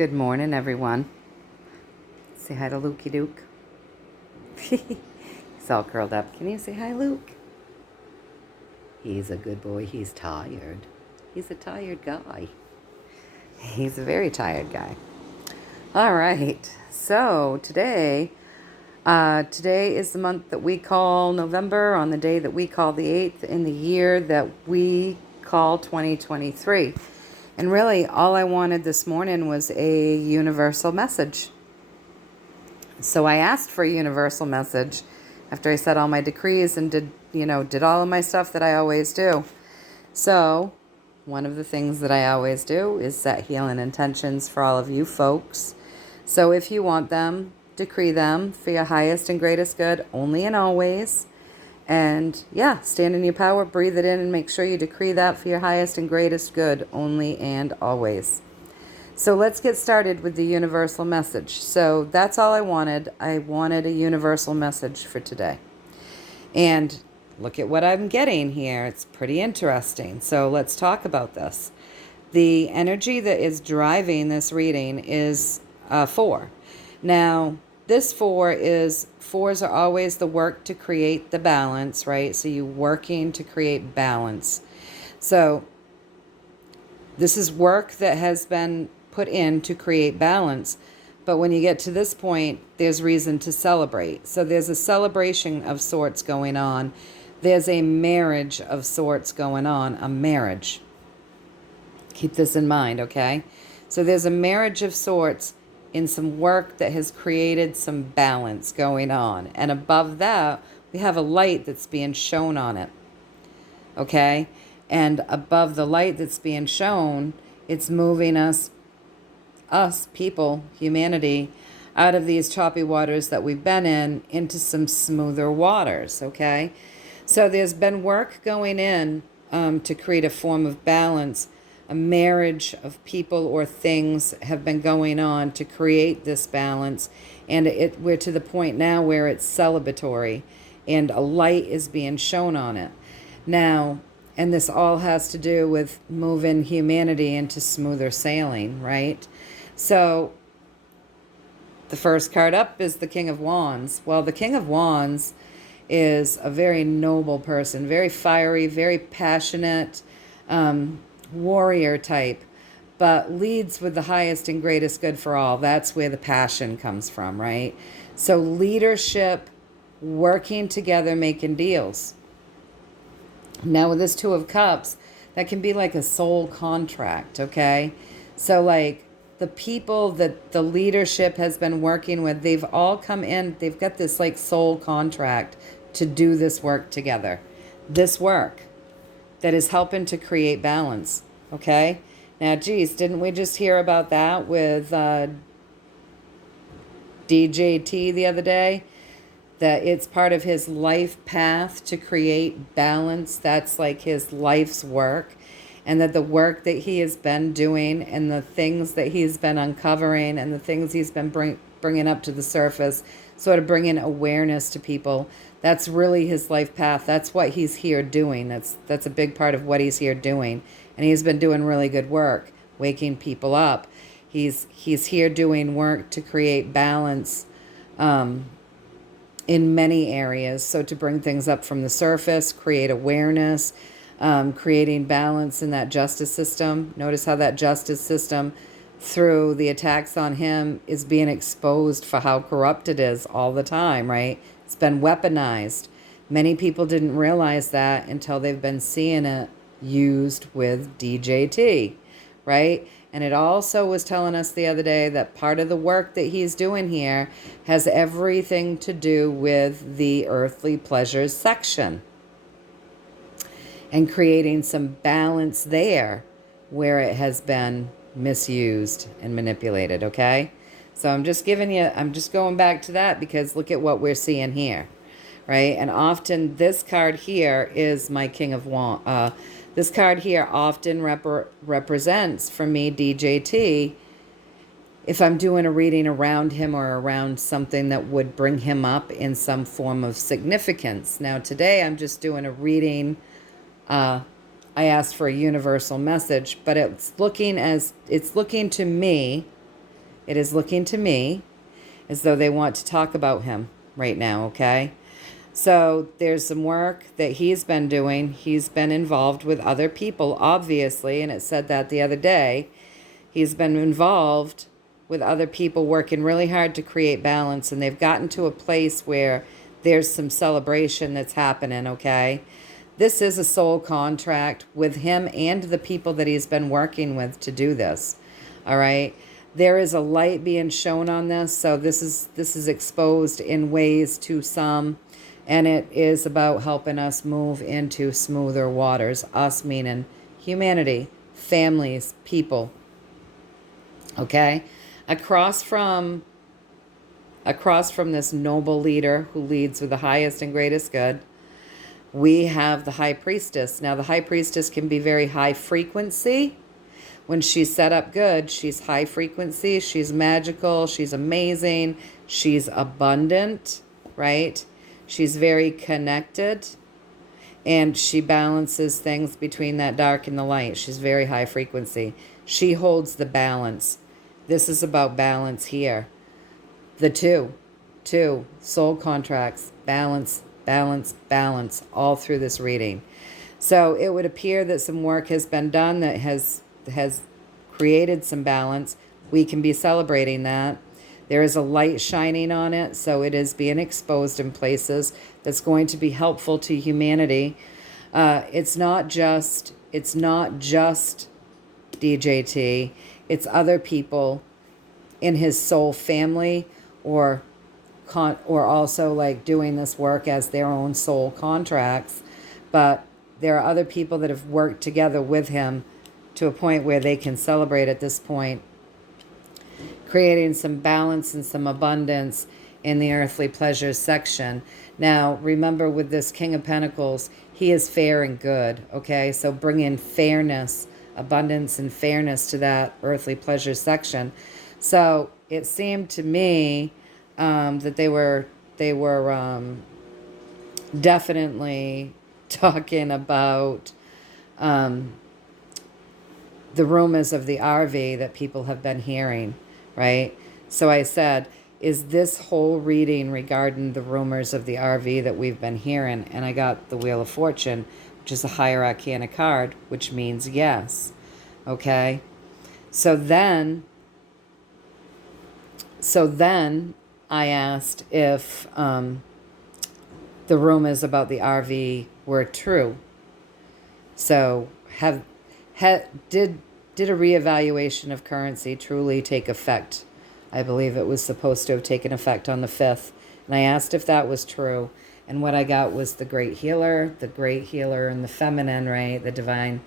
Good morning, everyone. Say hi to Lukey Duke. He's all curled up. Can you say hi, Luke? He's a good boy. He's tired. He's a tired guy. He's a very tired guy. All right. So today is the month that we call November, on the day that we call the 8th in the year that we call 2023. And really, all I wanted this morning was a universal message. So I asked for a universal message after I said all my decrees and did all of my stuff that I always do. So one of the things that I always do is set healing intentions for all of you folks. So if you want them, decree them for your highest and greatest good, only and always. And yeah, stand in your power, breathe it in, and make sure you decree that for your highest and greatest good, only and always. So let's get started with the universal message. So that's all I wanted. I wanted a universal message for today. And look at what I'm getting here. It's pretty interesting. So let's talk about this. The energy that is driving this reading is 4. Now, this 4s are always the work to create the balance, right? So you're working to create balance. So this is work that has been put in to create balance. But when you get to this point, there's reason to celebrate. So there's a celebration of sorts going on. There's a marriage of sorts going on, a marriage. Keep this in mind, okay? So there's a marriage of sorts in some work that has created some balance going on. And above that, we have a light that's being shown on it, okay? And above the light that's being shown, it's moving us people, humanity, out of these choppy waters that we've been in into some smoother waters, okay? So there's been work going in to create a form of balance. A marriage of people or things have been going on to create this balance. And we're to the point now where it's celebratory and a light is being shown on it. Now, and this all has to do with moving humanity into smoother sailing, right? So the first card up is the King of Wands. Well, the King of Wands is a very noble person, very fiery, very passionate, warrior type, but leads with the highest and greatest good for all. That's where the passion comes from, right? So leadership, working together, making deals. Now with this 2 of Cups, that can be like a soul contract, okay? So like the people that the leadership has been working with, they've all come in, they've got this like soul contract to do this work together. This work that is helping to create balance, okay? Now, geez, didn't we just hear about that with DJT the other day? That it's part of his life path to create balance. That's like his life's work. And that the work that he has been doing and the things that he's been uncovering and the things he's been bringing up to the surface, sort of bringing awareness to people, that's really his life path. That's what he's here doing. That's a big part of what he's here doing. And he's been doing really good work, waking people up. He's here doing work to create balance in many areas. So to bring things up from the surface, create awareness, creating balance in that justice system. Notice how that justice system, through the attacks on him, is being exposed for how corrupt it is all the time, right? It's been weaponized. Many people didn't realize that until they've been seeing it used with DJT, right? And it also was telling us the other day that part of the work that he's doing here has everything to do with the earthly pleasures section and creating some balance there where it has been misused and manipulated, okay? So I'm just going back to that because look at what we're seeing here, right? And often this card here is my King of Wands. This card here often represents, for me, DJT, if I'm doing a reading around him or around something that would bring him up in some form of significance. Now today I'm just doing a reading. I asked for a universal message, but it's looking to me It is looking to me as though they want to talk about him right now, okay? So there's some work that he's been doing. He's been involved with other people, obviously, and it said that the other day. He's been involved with other people working really hard to create balance, and they've gotten to a place where there's some celebration that's happening, okay? This is a soul contract with him and the people that he's been working with to do this, all right? There is a light being shown on this, so this is exposed in ways to some, and it is about helping us move into smoother waters, us meaning humanity, families, people, okay? Across from this noble leader who leads with the highest and greatest good, we have the high priestess. Now, the high priestess can be very high frequency. When she's set up good, she's high frequency, she's magical, she's amazing, she's abundant, right? She's very connected, and she balances things between that dark and the light. She's very high frequency. She holds the balance. This is about balance here. The two soul contracts, balance, balance, balance, all through this reading. So it would appear that some work has been done that has created some balance. We can be celebrating that. There is a light shining on it, so it is being exposed in places that's going to be helpful to humanity. It's not just DJT. It's other people in his soul family, or also like doing this work as their own soul contracts. But there are other people that have worked together with him to a point where they can celebrate at this point, creating some balance and some abundance in the earthly pleasures section. Now, remember, with this King of Pentacles, he is fair and good, okay? So bring in fairness, abundance and fairness to that earthly pleasures section. So it seemed to me that they were definitely talking about the rumors of the RV that people have been hearing, right? So I said, is this whole reading regarding the rumors of the RV that we've been hearing? And I got the Wheel of Fortune, which is a higher arcana card, which means yes, okay? So then I asked if the rumors about the RV were true. So did a reevaluation of currency truly take effect? I believe it was supposed to have taken effect on the 5th. And I asked if that was true. And what I got was the great healer and the feminine, right? The divine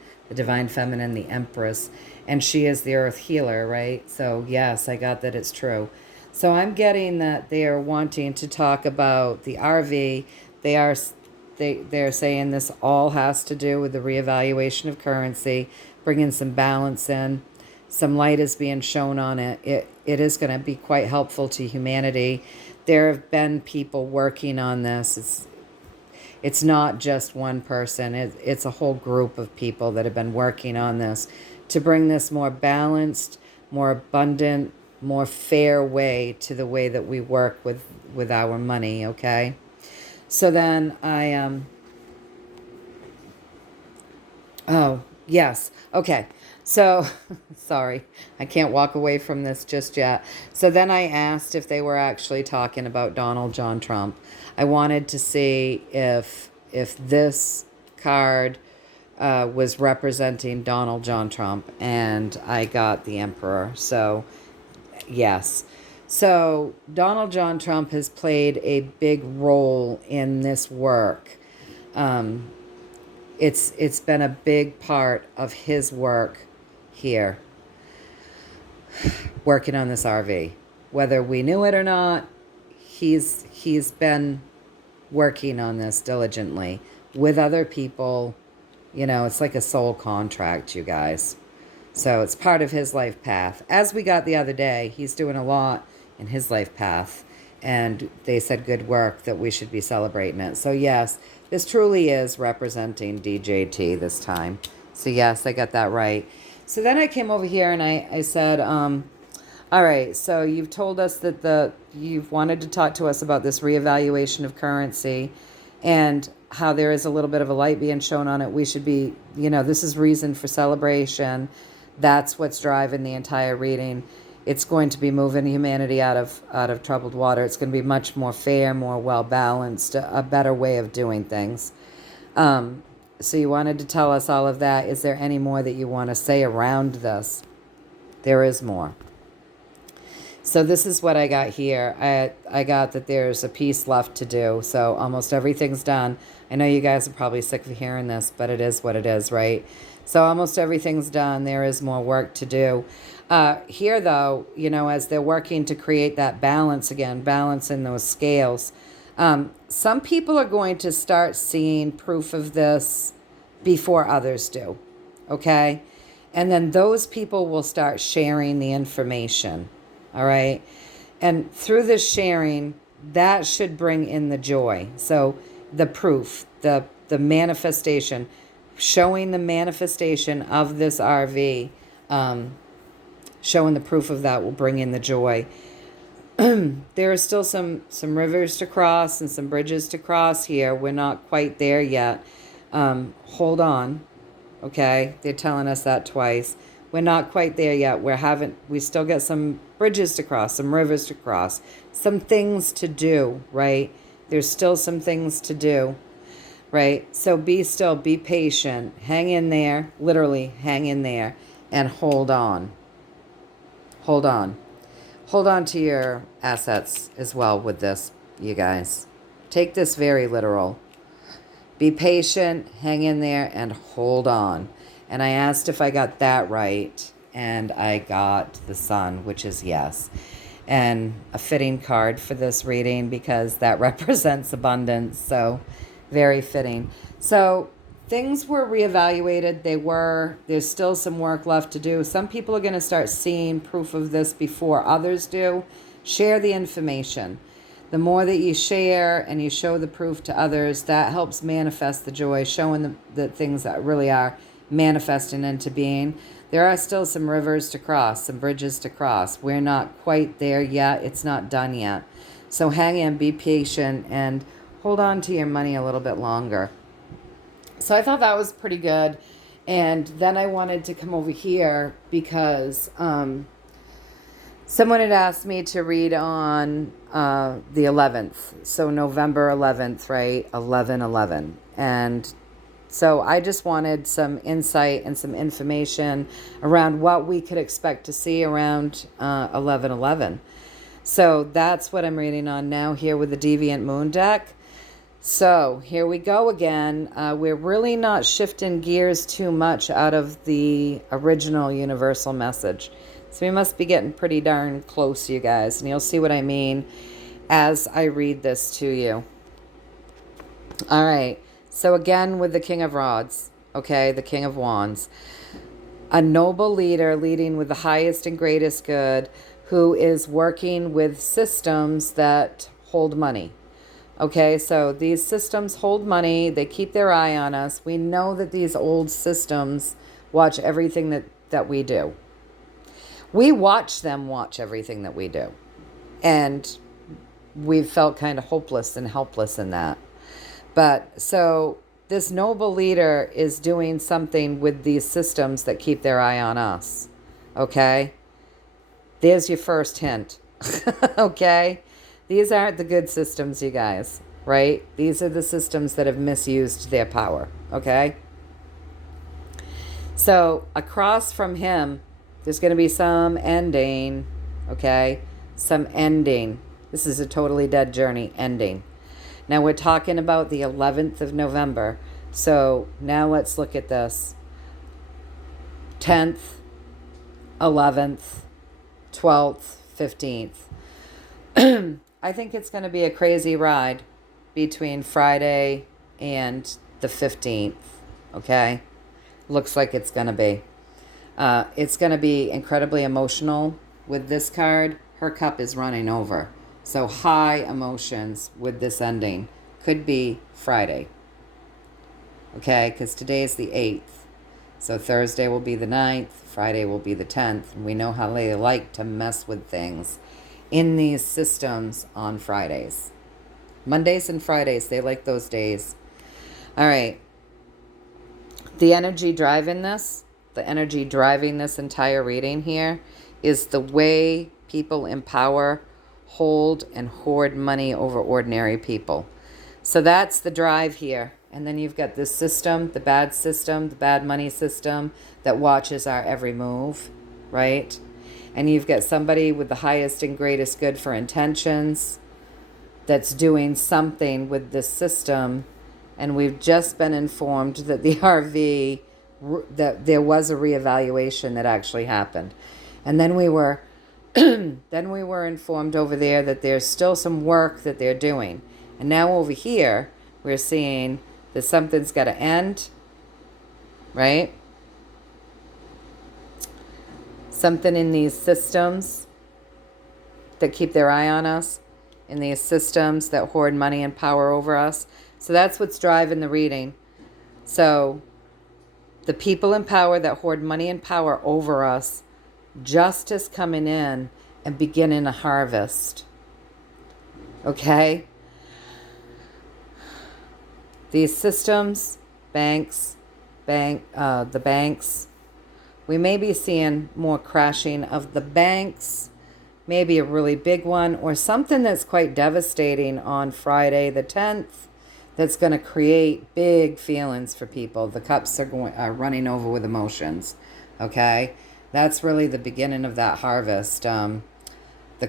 feminine, the empress. And she is the earth healer, right? So yes, I got that it's true. So I'm getting that they are wanting to talk about the RV. They're saying this all has to do with the reevaluation of currency, bringing some balance in. Some light is being shown on it. It is going to be quite helpful to humanity. There have been people working on this. It's not just one person. It's a whole group of people that have been working on this to bring this more balanced, more abundant, more fair way to the way that we work with our money, okay? So then I, oh, yes, okay. So, sorry, I can't walk away from this just yet. So then I asked if they were actually talking about Donald John Trump. I wanted to see if this card was representing Donald John Trump, and I got the Emperor. So, yes. So Donald John Trump has played a big role in this work. It's been a big part of his work here, working on this RV. Whether we knew it or not, he's been working on this diligently with other people. You know, it's like a soul contract, you guys. So it's part of his life path. As we got the other day, he's doing a lot in his life path. And they said good work, that we should be celebrating it. So yes, this truly is representing DJT this time. So yes, I got that right. So then I came over here and I said, All right, so you've told us that you've wanted to talk to us about this reevaluation of currency and how there is a little bit of a light being shown on it. We should be, this is reason for celebration. That's what's driving the entire reading. It's going to be moving humanity out of troubled water. It's going to be much more fair, more well-balanced, a better way of doing things. So you wanted to tell us all of that. Is there any more that you want to say around this? There is more. So this is what I got here. I got that there's a piece left to do. So almost everything's done. I know you guys are probably sick of hearing this, but it is what it is, right? So almost everything's done. There is more work to do. Here, though, as they're working to create that balance again, balance in those scales, some people are going to start seeing proof of this before others do, okay? And then those people will start sharing the information, all right? And through this sharing, that should bring in the joy. So the proof, the manifestation, showing the manifestation of this RV, showing the proof of that will bring in the joy. There are still some rivers to cross and some bridges to cross here. We're not quite there yet. Hold on. Okay, they're telling us that twice. We're not quite there yet. We still got some bridges to cross, some rivers to cross, some things to do, right? There's still some things to do, right? So be still, be patient, hang in there, literally hang in there, and hold on. Hold on. Hold on to your assets as well with this, you guys. Take this very literal. Be patient, hang in there, and hold on. And I asked if I got that right, and I got the Sun, which is yes. And a fitting card for this reading because that represents abundance, so very fitting. So things were reevaluated. There's still some work left to do. Some people are going to start seeing proof of this before others do. Share the information. The more that you share and you show the proof to others, that helps manifest the joy, showing the things that really are manifesting into being. There are still some rivers to cross, some bridges to cross. We're not quite there yet. It's not done yet. So hang in, be patient, and hold on to your money a little bit longer. So I thought that was pretty good. And then I wanted to come over here because someone had asked me to read on the 11th. So November 11th, right? 11/11. And so I just wanted some insight and some information around what we could expect to see around 11/11. So that's what I'm reading on now here with the Deviant Moon deck. So here we go again. We're really not shifting gears too much out of the original universal message. So we must be getting pretty darn close, you guys. And you'll see what I mean as I read this to you. All right. So again with the King of Rods, okay, the King of Wands. A noble leader leading with the highest and greatest good who is working with systems that hold money. Okay, so these systems hold money. They keep their eye on us. We know that these old systems watch everything that we do. We watch them watch everything that we do. And we've felt kind of hopeless and helpless in that. But so this noble leader is doing something with these systems that keep their eye on us. Okay? There's your first hint. Okay? These aren't the good systems, you guys, right? These are the systems that have misused their power, okay? So across from him, there's going to be some ending, okay? Some ending. This is a totally dead journey, ending. Now we're talking about the 11th of November. So now let's look at this. 10th, 11th, 12th, 15th. I think it's going to be a crazy ride between Friday and the 15th, okay? Looks like it's going to be. It's going to be incredibly emotional with this card. Her cup is running over. So high emotions with this ending. Could be Friday, okay? Because today is the 8th. So Thursday will be the 9th, Friday will be the 10th. And we know how they like to mess with things in these systems on Fridays. Mondays and Fridays, they like those days. All right. The energy driving this entire reading here is the way people empower, hold, and hoard money over ordinary people. So that's the drive here. And then you've got this system, the bad money system that watches our every move, right? And you've got somebody with the highest and greatest good for intentions that's doing something with this system. And we've just been informed that the RV, that there was a reevaluation that actually happened. And then we were informed over there that there's still some work that they're doing. And now over here, we're seeing that something's got to end, right? Something in these systems that keep their eye on us, in these systems that hoard money and power over us. So that's what's driving the reading. So the people in power that hoard money and power over us, justice coming in and beginning a harvest. Okay? These systems, the banks, we may be seeing more crashing of the banks, maybe a really big one, or something that's quite devastating on Friday the 10th that's going to create big feelings for people. The cups are running over with emotions, okay? That's really the beginning of that harvest. The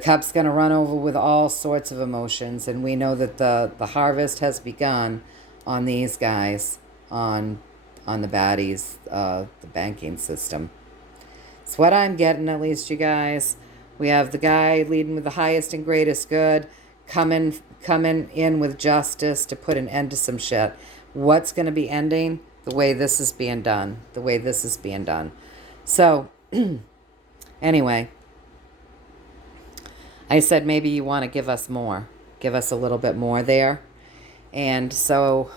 cup's going to run over with all sorts of emotions, and we know that the harvest has begun on these guys, on the baddies, the banking system. It's what I'm getting, at least, you guys. We have the guy leading with the highest and greatest good, coming in with justice to put an end to some shit. What's going to be ending? The way this is being done. So, anyway, I said maybe you want to give us more. Give us a little bit more there. And so,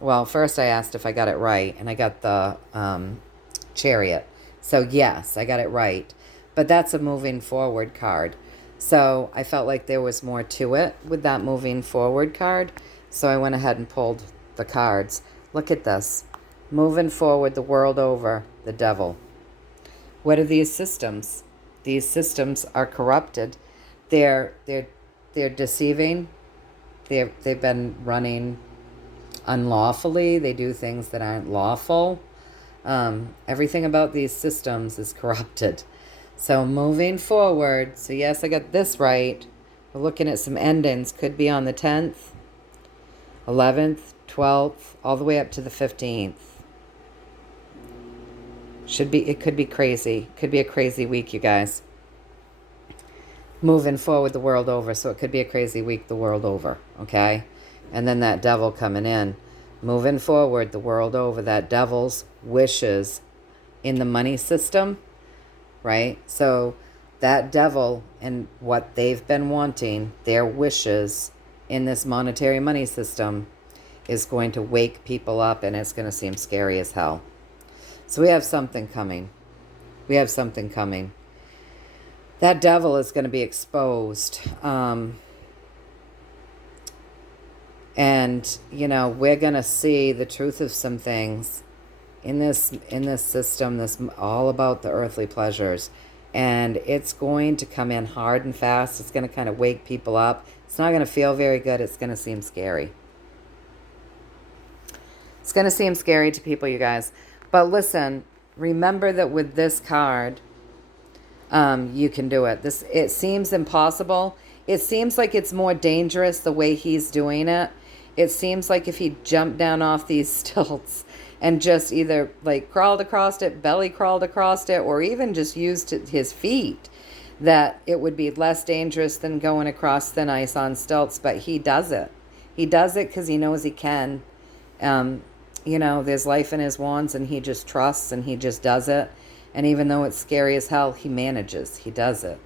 well, first I asked if I got it right, and I got the Chariot. So, yes, I got it right. But that's a moving forward card. So I felt like there was more to it with that moving forward card. So I went ahead and pulled the cards. Look at this. Moving forward the world over, the devil. What are these systems? These systems are corrupted. They're deceiving. They've been running unlawfully. They do things that aren't lawful. Everything about these systems is corrupted. So moving forward, so yes, I got this right. We're looking at some endings. Could be on the 10th, 11th, 12th, all the way up to the 15th. It could be crazy. Could be a crazy week, you guys. Moving forward the world over, so it could be a crazy week the world over, okay? And then that devil coming in. Moving forward the world over, that devil's wishes in the money system, right? So that devil and what they've been wanting, their wishes in this monetary money system, is going to wake people up, and it's going to seem scary as hell. So we have something coming. That devil is going to be exposed. And, we're going to see the truth of some things in this system, this all about the earthly pleasures. And it's going to come in hard and fast. It's going to kind of wake people up. It's not going to feel very good. It's going to seem scary. It's going to seem scary to people, you guys. But listen, remember that with this card, you can do it. It seems impossible. It seems like it's more dangerous the way he's doing it. It seems like if he jumped down off these stilts and just either crawled across it, belly crawled across it, or even just used his feet, that it would be less dangerous than going across thin ice on stilts. But he does it. He does it because he knows he can. There's life in his wands, and he just trusts, and he just does it. And even though it's scary as hell, he manages. He does it.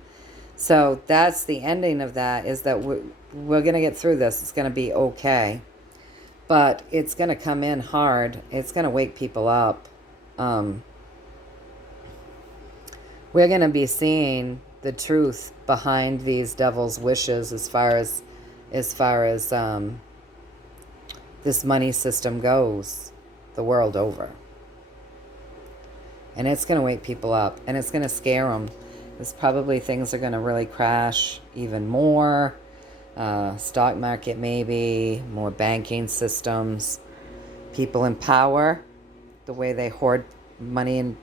So that's the ending of that, is that we're going to get through this. It's going to be okay. But it's going to come in hard. It's going to wake people up. we're going to be seeing the truth behind these devil's wishes as far as this money system goes the world over. And it's going to wake people up, and it's going to scare them. There's probably things are going to really crash even more. Stock market maybe, more banking systems, people in power, the way they hoard money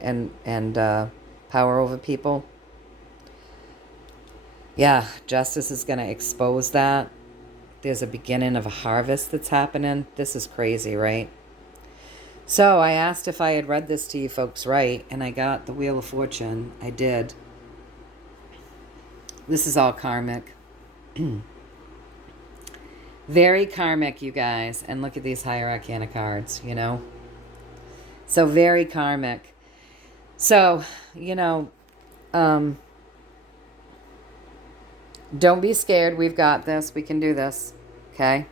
and power over people. Yeah, justice is going to expose that. There's a beginning of a harvest that's happening. This is crazy, right? So I asked if I had read this to you folks right, and I got the Wheel of Fortune. I did. This is all karmic. Very karmic, you guys. And look at these higher arcana cards, you know. So very karmic. So, you know, don't be scared. We've got this. We can do this. Okay?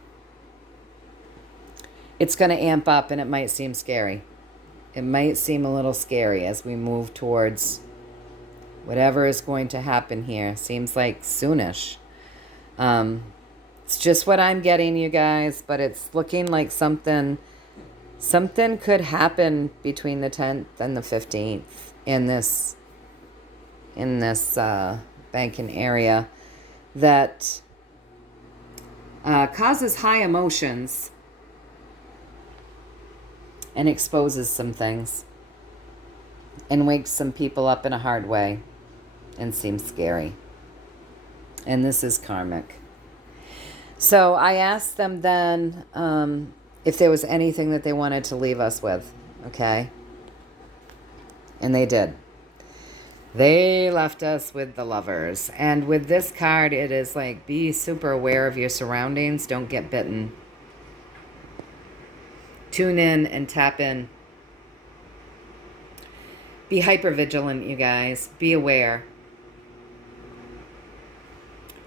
It's going to amp up, and it might seem scary. It might seem a little scary as we move towards whatever is going to happen here. Seems like soonish. It's just what I'm getting, you guys, but it's looking like something could happen between the 10th and the 15th in this banking area that causes high emotions and exposes some things and wakes some people up in a hard way and seems scary. And this is karmic. So I asked them then if there was anything that they wanted to leave us with, okay? And they did. They left us with the Lovers. And with this card, it is like, be super aware of your surroundings. Don't get bitten. Tune in and tap in. Be hyper vigilant, you guys. Be aware.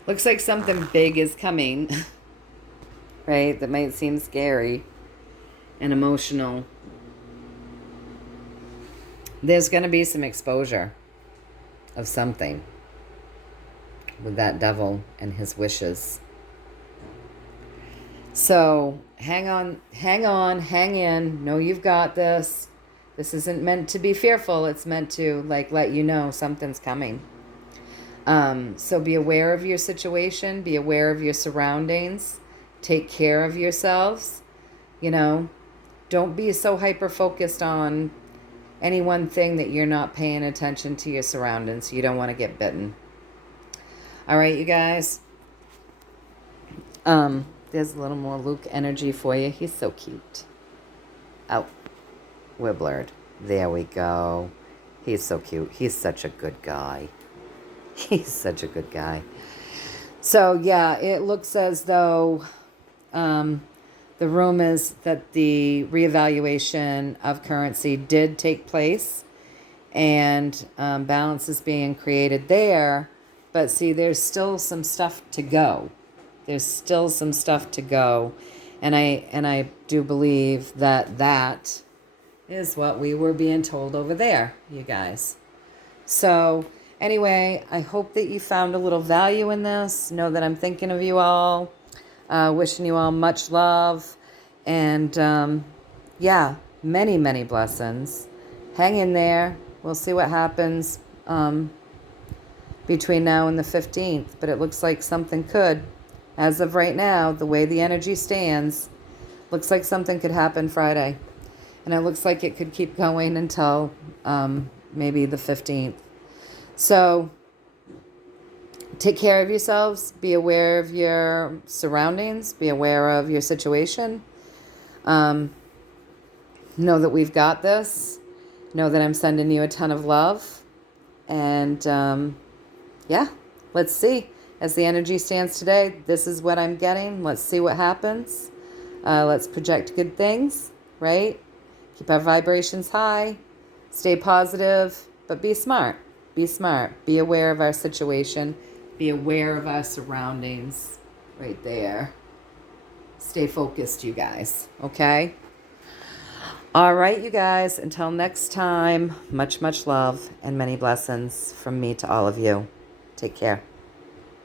Looks like something big is coming, right? That might seem scary and emotional. There's going to be some exposure of something with that devil and his wishes. So hang on, hang in. Know you've got this. This isn't meant to be fearful. It's meant to let you know something's coming. So be aware of your situation. Be aware of your surroundings. Take care of yourselves. You know, don't be so hyper-focused on any one thing that you're not paying attention to your surroundings. You don't want to get bitten. All right, you guys. There's a little more Luke energy for you. He's so cute. Oh, we're blurred. There we go. He's so cute. He's such a good guy. He's such a good guy. So, yeah, it looks as though the room is that the reevaluation of currency did take place and balance is being created there. But see, there's still some stuff to go. There's still some stuff to go. And I do believe that is what we were being told over there, you guys. So anyway, I hope that you found a little value in this. Know that I'm thinking of you all. Wishing you all much love. And yeah, many, many blessings. Hang in there. We'll see what happens between now and the 15th. But it looks like something could. As of right now, the way the energy stands, looks like something could happen Friday. And it looks like it could keep going until maybe the 15th. So take care of yourselves. Be aware of your surroundings. Be aware of your situation. Know that we've got this. Know that I'm sending you a ton of love. And yeah, let's see. As the energy stands today, this is what I'm getting. Let's see what happens. Let's project good things, right? Keep our vibrations high. Stay positive, but be smart. Be smart. Be aware of our situation. Be aware of our surroundings right there. Stay focused, you guys, okay? All right, you guys, until next time, much, much love and many blessings from me to all of you. Take care.